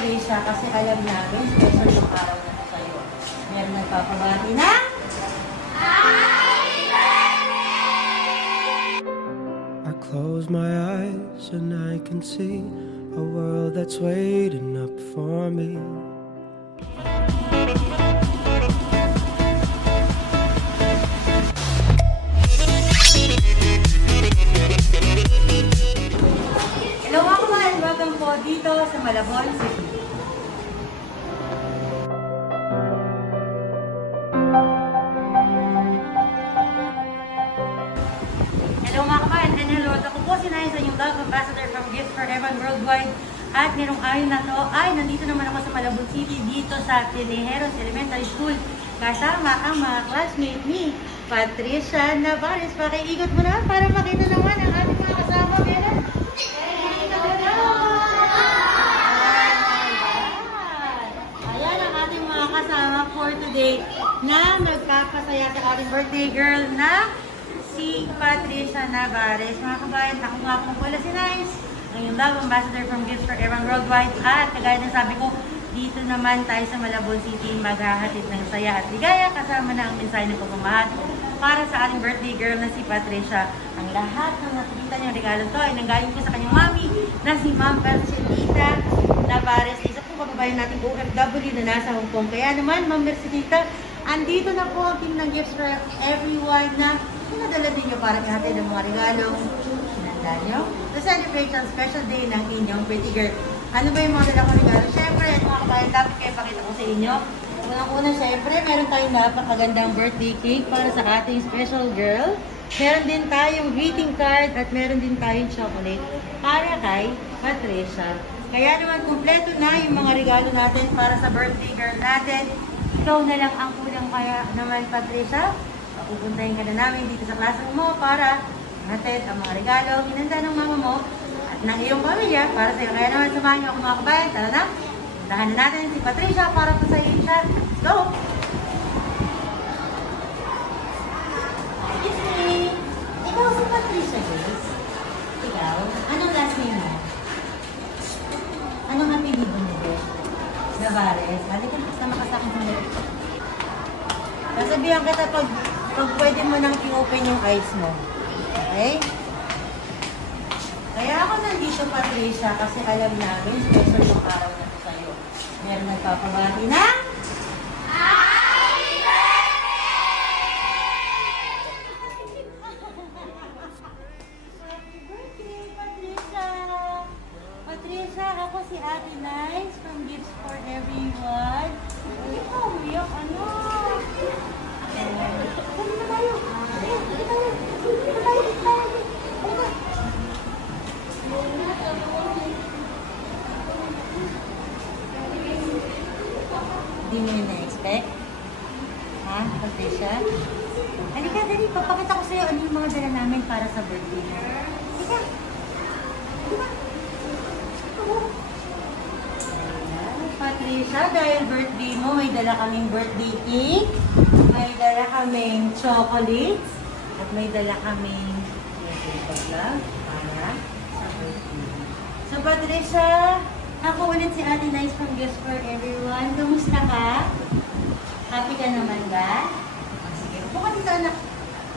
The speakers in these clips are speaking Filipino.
Patricia, kasi alam namin, special yung araw na ito sa'yo. Meron nagpapabati na? I close my eyes and I can see a world that's waiting up for me. Hello mga kamahal, welcome po dito sa Malabon City. Hello mga kamahal, and hello. Ako po si Nay sa inyong Love Ambassador from Gifts for Heaven Worldwide. At ngayong araw na to ay nandito naman ako sa Malabon City dito sa Tenejeros Elementary School kasama ang mga classmate ni Patricia Navarez. Pakiikot mo na para makita naman ang ating mga kasama. Meron? Ayan ang ating mga kasama for today na nagpapasaya sa ating birthday girl na si Patricia Navarez. Mga kabayan, ako nga po pala si Nice, ang yung Love Ambassador from Gifts for Everyone Worldwide. At kagaya ng sabi ko, dito naman tayo sa Malabon City maghahatid ng saya at ligaya kasama na ang mensahe ng pagmamahal para sa ating birthday girl na si Patricia. Ang lahat ng nakikita niyong regalo to ay nanggaling ko sa kanyang mami na si Ma'am Mercedita Navarez. Isa po kababayan natin OFW na nasa Hong Kong. Kaya naman, Ma'am Mercedita, andito na po ang team ng Gifts for Everyone na pinadala din nyo para ihatid ng mga regalong sinanda nyo to celebrate ang special day ng inyong pretty girl. Ano ba yung mga dala kong regalo? Siyempre, mga kabayan, dapat kayo pakita ko sa inyo. Unang-una, siyempre, meron tayong napakagandang birthday cake para sa ating special girl. Meron din tayong greeting card at meron din tayong chocolate para kay Patricia. Kaya naman, kumpleto na yung mga regalo natin para sa birthday girl natin. Ikaw na lang ang kulang kaya naman, Patricia. Pupuntahin ka na namin dito sa classroom mo para hatid ang mga regalo, hinanda ng mama mo at ng iyong pamilya para sa iyo. Kaya naman samahan niyo ako mga kabayan. Tara na, puntahan na natin si Patricia para pasayin siya. Let's go! Excuse me! Ikaw si Patricia, guys? Ikaw? Anong last name mo? Anong apelido mo, guys? Navarez. Halika na, kasama ka sa akin sa loob. Sasabihan kita pag pwede mo nang i-open yung eyes mo. Okay? Kaya ako nandito, Patricia, kasi alam namin, special yung araw na ito sa'yo. Meron nagpapabati na? Happy birthday, Patricia! Patricia, ako si Ate Nice from Gifts for Everyone. Ikaw, umiyak, ano? Hindi mo na-expect? Ha, Patricia? Halika, dali. Papakita ko sa'yo ano yung mga dala namin para sa birthday mo. Halika. Halika. Patricia, dahil birthday mo, may dala kaming birthday cake, may dala kaming chocolates, at may dala kaming paglag para sa birthday. So, Patricia, ako ulit si Ate Nice from Gifts for Everyone. Kamusta ka? Happy ka naman ba? Sige, upo ka dito, anak.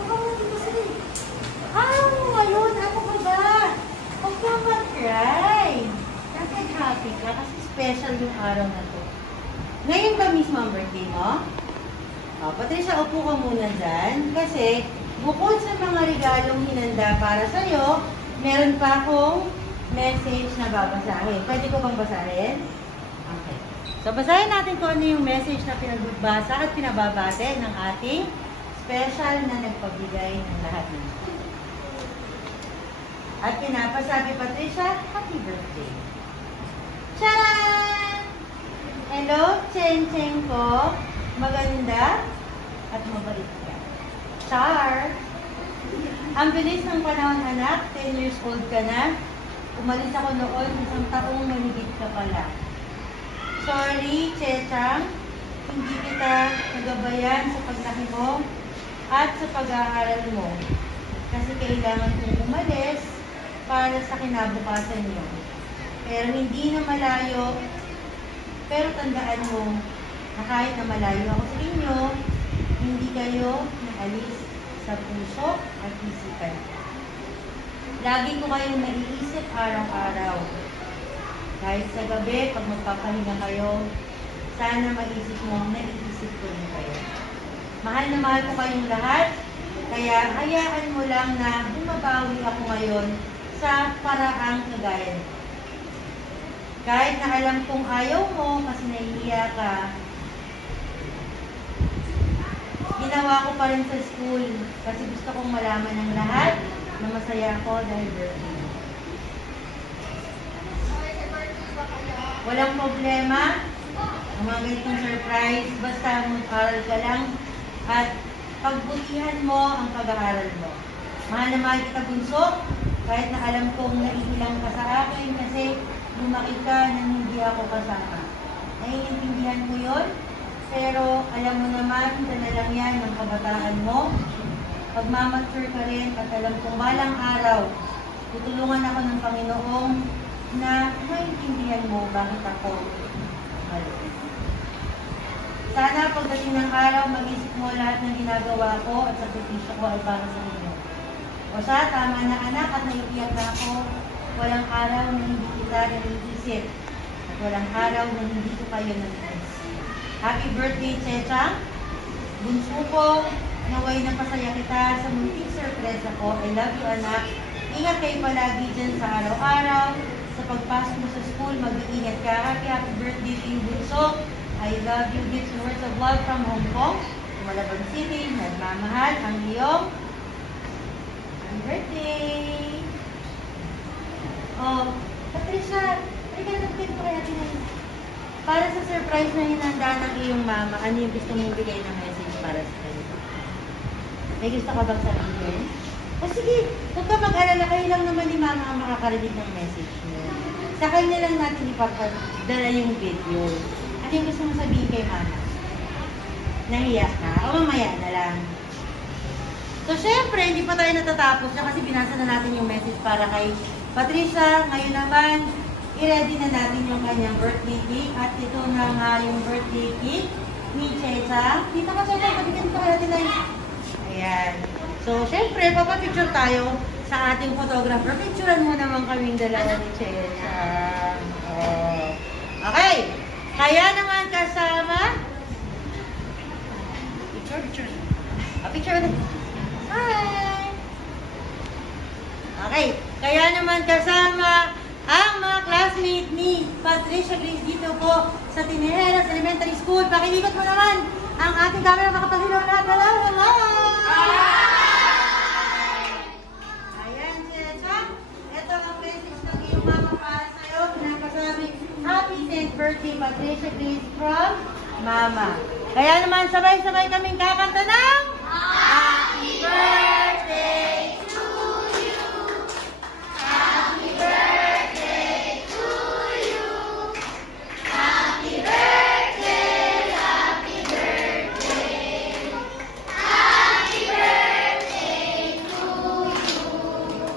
Upo ka dito, sige. Ngayon, ako ka ba? Huwag ka mag-cry. Dapat happy ka kasi special yung araw na to. Ngayon ba mismo ang birthday mo? Patricia, upo ka muna dyan. Kasi bukod sa mga regalong hinanda para sa'yo, meron pa akong message na babasahin. Pwede ko bang basahin? Okay. So, basahin natin kung ano yung message na pinagbasa at pinababate ng ating special na nagpabigay ng lahat ng ito. At pinapasabi, Patricia, happy birthday! Tcharan! Hello, Chen-Chen ko. Maganda at mabait ka. Char! Ang bilis ng panahon, anak. 10 years old ka na. Umalis ako noon, isang taong manigit ka pala. Sorry, Chechang. Hindi kita nagabayan sa paglaki mo at sa pag-aaral mo. Kasi kailangan kong umalis para sa kinabukasan niyo. Pero hindi na malayo Pero tandaan mo na kahit na malayo ako sa inyo, hindi kayo naalis sa puso at isipan. Lagi ko kayong naiisip araw-araw. Kahit sa gabi, pag magpapahinga kayo, sana maisip mo, naiisip ko na kayo. Mahal na mahal ko kayong lahat, kaya hayaan mo lang na bumabawi ako ngayon sa paraang kagaya nito. Kahit na alam kong ayaw mo kasi nahihiya ka, ginawa ko pa rin sa school kasi gusto kong malaman ng lahat na masaya ako dahil birthday. Walang problema, ang mga ganitong surprise, basta mag-aral ka lang at pagbutihan mo ang pag-aaral mo. Mahal na mahal kita bunso, kahit na alam kong naiilang ka sa akin kasi lumaki ka na hindi ako kasama. Naiintindihan mo yun, pero alam mo naman, dala lang yan ng kabataan mo. Pag-mamature ka rin at alam kong balang araw, tutulungan ako ng Panginoong na naiintindihan mo bakit ako mali. Sana pagdating ng araw, mag-isip mo lahat ng ginagawa ko at sakripisyo ko ay para sa inyo. O siya, tama na anak at naiiyak na ako. Walang araw na hindi kita naiisip at walang araw na hindi ko kayo nag-iis. Happy birthday, Checha! Bunso ko, naway na pasaya kita sa munting surpresa ko. I love you, anak. Ingat kayo palagi dyan sa araw-araw. Sa pagpasok mo sa school, mag-iingat ka. Happy birthday to you, Bunso. I love you. Gifts and words of love from Hong Kong, Malabon City. Nagmamahal ang iyong happy birthday. Oh, Patricia, halika na nagpin ko kaya natin. Para sa surprise na hinanda ng iyong mama, ano yung gusto mong bigay ng message para sa kanya? May gusto ka bang sabihin? O sige, huwag ka mag-alala, kayo lang naman ni mama ang makakarinig ng message mo. Sa kanya lang natin ipapadala yung video. Ano yung gusto mong sabihin kay mama? Nahiya ka? O mamaya na lang. So, syempre, hindi pa tayo natatapos na kasi binasa na natin yung message para kay Patricia. Ngayon naman, i-ready na natin yung kanyang birthday cake. At ito na nga yung birthday cake ni Checha. Dito ka, Checha, pagiging ko natin na yun. Ayan. So, syempre, papapicture tayo sa ating photographer. Picturean mo naman kaming dalawa ni Checha. Oh. Okay. Kaya naman kasama. Picture. Picture ulit. Hi! Okay. Kaya naman kasama ang mga classmate ni Patricia Grace dito po sa Tinejeras Elementary School. Pakilikot mo naman ang ating camera makapaghilaw lahat. Hello! Hello! Ayan, Checha. Ito ang message ng iyong mama para sa'yo. Pinakasabi, happy 10th birthday, Patricia Grace from Mama. Kaya naman, sabay-sabay kaming kakanta ng Happy birthday to you! Happy birthday to you! Happy birthday! Happy birthday! Happy birthday to you!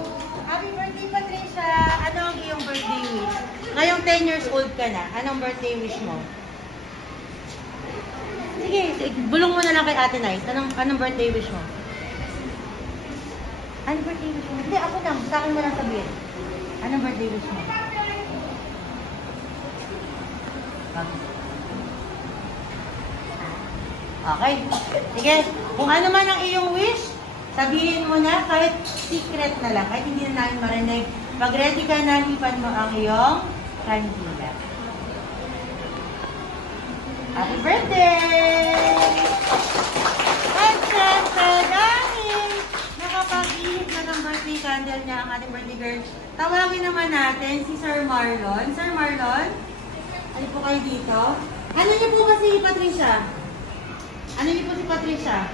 Happy birthday, Patricia! Ano ang iyong birthday wish? Ngayong 10 years old ka na, anong birthday wish mo? Sige, bulong mo na lang kay Ate Nice. Anong birthday wish mo? Anong birthday wish mo? Hindi, ako lang. Sa akin mo lang sabihin. Anong birthday wish mo? Okay. Sige, kung ano man ang iyong wish, sabihin mo na kahit secret na lang. Kahit hindi na namin marinig. Pag ready ka na, hipan mo ang iyong kandila. Happy birthday! At syempre, dahil nakapag-ihip na ng birthday candle niya ang ating birthday girl, tawagin naman natin si Sir Marlon. Sir Marlon, ano po kayo dito? Ano niyo po ba si Patricia? Ano niyo po si Patricia?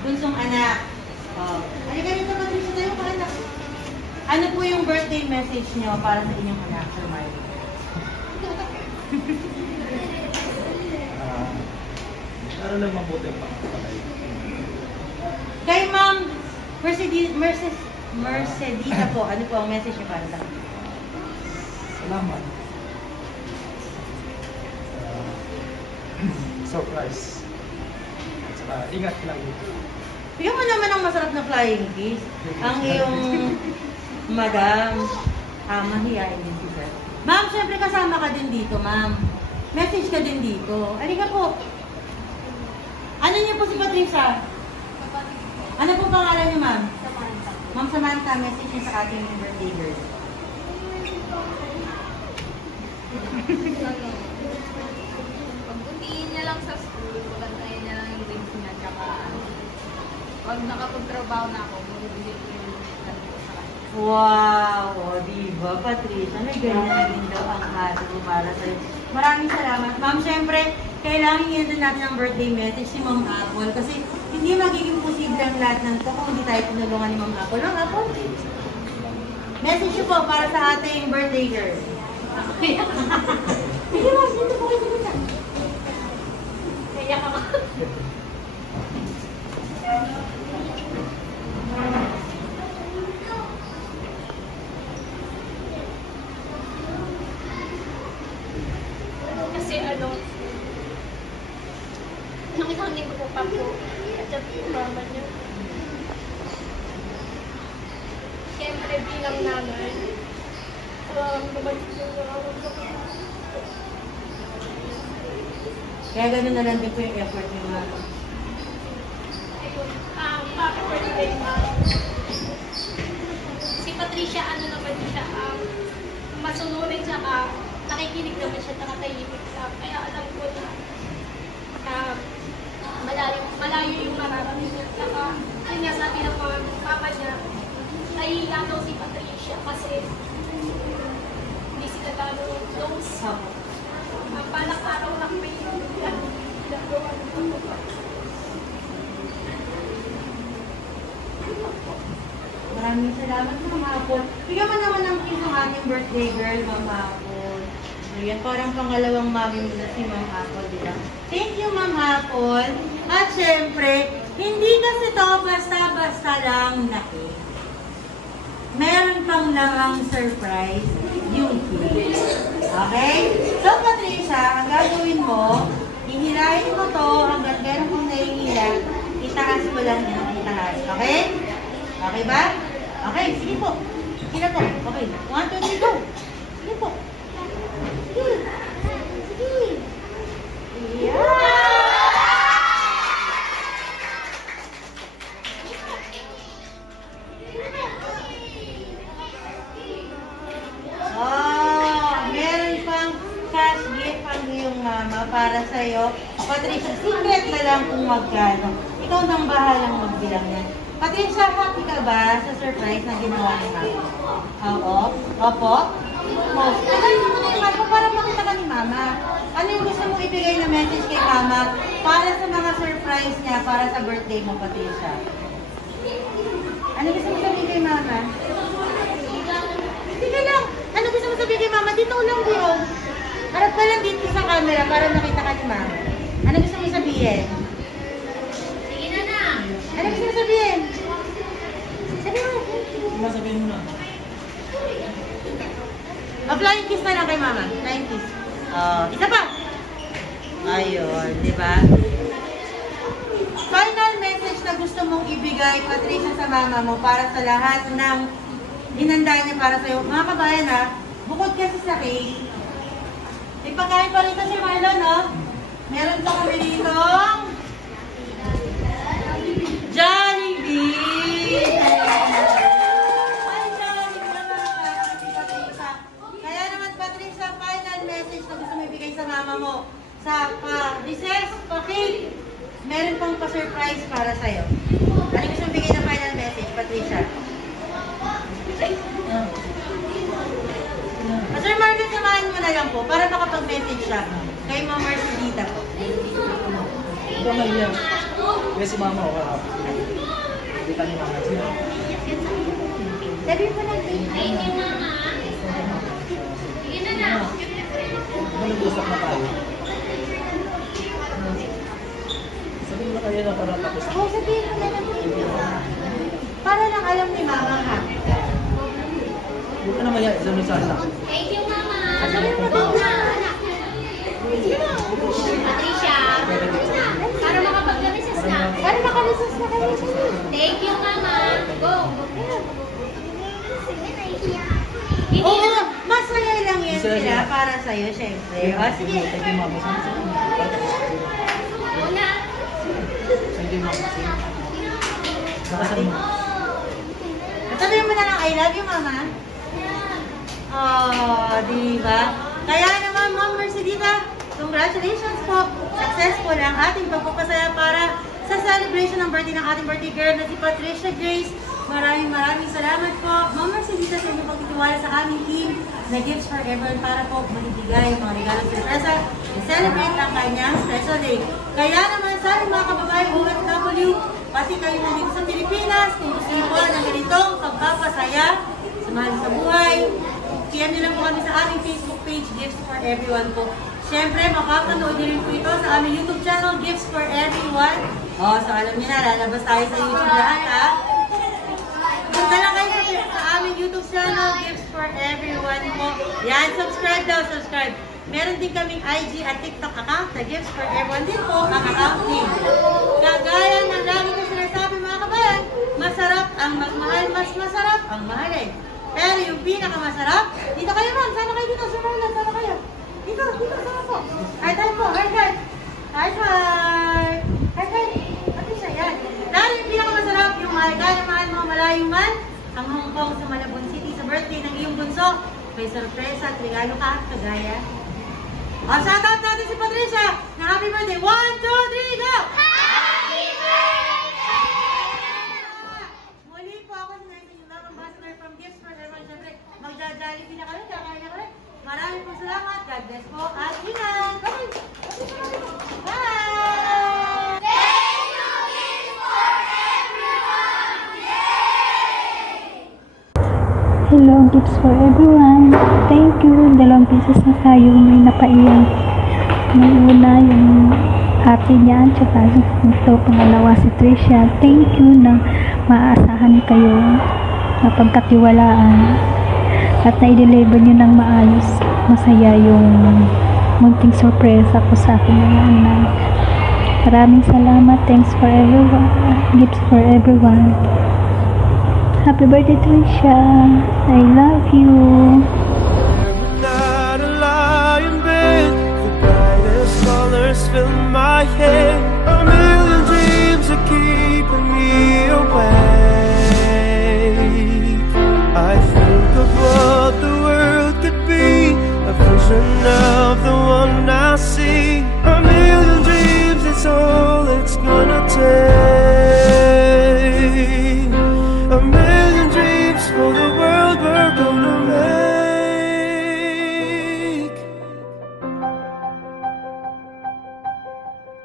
Bunsong anak. Oh. Halika dito, Patricia, tayo pa anak. Ano po yung birthday message niyo para sa inyong anak, Sir Marlon? Para lang mabuti ang pangkakatay. Kay Ma'am Mercedita po, ano po ang message niyo para sa akin? Salamat. surprise. At saka, ingat lang dito. Bigyan mo naman ang masarap na flying kiss. Ang iyong madam. Mahihain din si sir. Ma'am, syempre kasama ka din dito, ma'am. Message ka din dito. Halika po. Ano niyo po si Patricia? Ano po pangalan niyo, ma'am? Samantha. Ma'am Samantha, message niyo sa ating birthday girl. Pagbutihin niya lang sa school, pagantayin niya lang yung grades niya, tsaka pag nakapagtrabaho na ako, bumibili ko yung ganito sa kanya. Wow! O, diba, Patricia? May ganyan din daw ang ate mo para sa'yo. Maraming salamat. Ma'am, syempre, kailangan i-end natin ang birthday message si Ma'am Apple kasi hindi magiging posible ang lahat ng to kung hindi tayo tinulungan ni Ma'am Apple. Ma'am Apple? Message niyo po para sa ating birthday girl. Sige, Ma'am. Dito po kayo sa Kaya ka ba? Kasi nung isang linggo po pa po, at yung mama niya. Siyempre bilang nanay, naman yung nararamdaman. Kaya ganun na lang din po yung effort niyo, Ma'am. Happy birthday, ma'am. Si Patricia, naman siya, masunurin siya, nakikinig naman siya, nakatahimik lang. Kaya alam ko na, malayo yung mararating niya. Saka, yun nga sabi ng mga papa niya, nahihiya daw si Patricia kasi hindi sila gano'n close. Palang araw lang may ginagawa ng papa. Maraming salamat, Ma'am Apple. Bigyan mo naman ng kiss ang ating birthday girl, Ma'am Apple. Ayan, parang pangalawang mami mo na si Ma'am Apple, diba? Thank you, Ma'am Apple. At syempre, hindi kasi to basta-basta lang na cake. Meron pang namang surprise, yung cake. Okay? So, Patricia, ang gagawin mo, ihirahin mo to hanggang meron kong nahihila, itaas mo lang yan, itaas. Okay? Okay ba? Okay, sige po. Sige na po. Okay. 1, 2, 3, go. Sige po. Sige. Sige. Yeah! Oh, meron pang cash gift ang iyong mama para sa'yo. Patricia, secret na lang kung magkano. Ikaw nang bahalang magbilang yan. Patricia, happy ka ba sa surprise na ginawa ni Mama? Oo. Opo? Most. Tagayin mo na yung mama para makita ka ni Mama. Ano yung gusto mong ibigay na message kay Mama para sa mga surprise niya para sa birthday mo, Patricia? Ano gusto mo sabihin kay Mama? Sige lang. Ano gusto mo sabihin kay Mama? Dito lang bro. Harap ka lang dito sa camera para makita ka ni Mama. Ano gusto mo sabihin? Ano gusto mo sabihin? Sabihin mo. Sabihin mo na. Flying kiss na lang kay Mama. Flying kiss. Isa pa. Ayun, di ba? Final message na gusto mong ibigay, Patricia, sa mama mo para sa lahat ng hinanda niya para sa'yo. Mga kabayan ha, bukod kasi sa cake, may pagkain pa rin si Marlon, no? Meron pa kami dito. Jollibee! Ay, Jollibee na Patricia. Kaya naman, Patricia, final message na gusto mo ibigay sa mama mo. Sa recess, pa-cake, meron pang pa-surprise para sa'yo. Ano gusto mo bigay na final message, Patricia? Sir Marlon, samahan mo na lang po para makapag-message siya kay Ma'am Marcelita po. Ito na yan. Kaya si Mama o ka. Kita ni Mama. Sabi mo na, Thank you, Mama. Sige na na. Nag-usap na tayo. Sabihin mo na kayo na para tapos. ako sabihin mo na lang. Para lang alam ni Mama ha. Huwag ka na maya. Isa mo sa Thank you, Mama. Sabi mo na, Patricia. Magpapalisas na kayo. Thank you, Mama. Go. Oo, masaya lang yan sila para sa'yo, syempre. O, sige. Thank you, mama. Una. Thank you, mama. Sabihin mo na lang, I love you, Mama. Oh, diba? Kaya naman, Ma'am Mercedita, congratulations po. Successful ang ating pagpapasaya para sa celebration ng birthday ng ating birthday girl na si Patricia Grace. Maraming salamat po, Ma'am Mercedita, sa inyong pagtitiwala sa aming team na Gifts for Everyone para po manibigay mga regalong sorpresa na celebrate ang kanyang special day. Kaya naman sa aming mga kababayan OFW, pati kayo nandito sa Pilipinas, kung gusto niyo po ng ganitong pagpapasaya, samahan sa buhay, PM niyo lang po kami sa aming Facebook page, Gifts for Everyone po. Siyempre, makapanood niyo rin po ito sa aming YouTube channel, Gifts for Everyone. O, so alam niyo na, lalabas tayo sa YouTube lahat, ha? Punta lang kayo sa aming YouTube channel, Gifts for Everyone po. Yan, subscribe daw, subscribe. Meron din kaming IG at TikTok account na Gifts for Everyone din po ang account name. Kagaya ng lagi ko sinasabi mga kabayan, masarap ang magmahal, mas masarap ang mahalin. Pero yung pinakamasarap, dito kayo ma'am, sana kayo dito, sumalan, sana kayo. Dito, sana po. Hi, tayo po, hi, hi. Hi, hi. Hi, hi. Pati siya, yan. Dahil yung pinakamasarap, yung mahal mga malayo man, ang Hong Kong sa Malabon City sa birthday ng iyong bunso, may sorpresa at regalo ka at kagaya. O, shoutout natin si Patricia na happy birthday. 1, 2, 3, go! Happy birthday! Muli po ako si Nathan, yung love ambassador from Gifts for Everyone. Siyempre, magja-jollibee na kami, kakain na kami. Maraming po salamat. God bless po at ingat. Bye! Bye! Thank you, Gifts for Everyone. Yay! Hello, Gifts for Everyone. Thank you. 2 pieces na tayo may napaiyan. May una yung ate niya, tsaka ito pangalawa si Tricia. Thank you na maaasahan kayo na pagkatiwalaan at na-deliver nyo ng maayos. Masaya yung munting sorpresa ko sa aking mga anak. Maraming salamat. Thanks for everyone. Gifts for Everyone. Happy birthday, Tricia. I love you. Not a lie in bed, the brightest colors fill my head. A million dreams are keeping me awake. I think of what the world could be, a vision of the one I see. A million dreams, it's all it's gonna take. A million dreams for the world we're gonna make.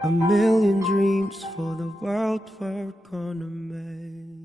A million dreams for the world we're gonna make.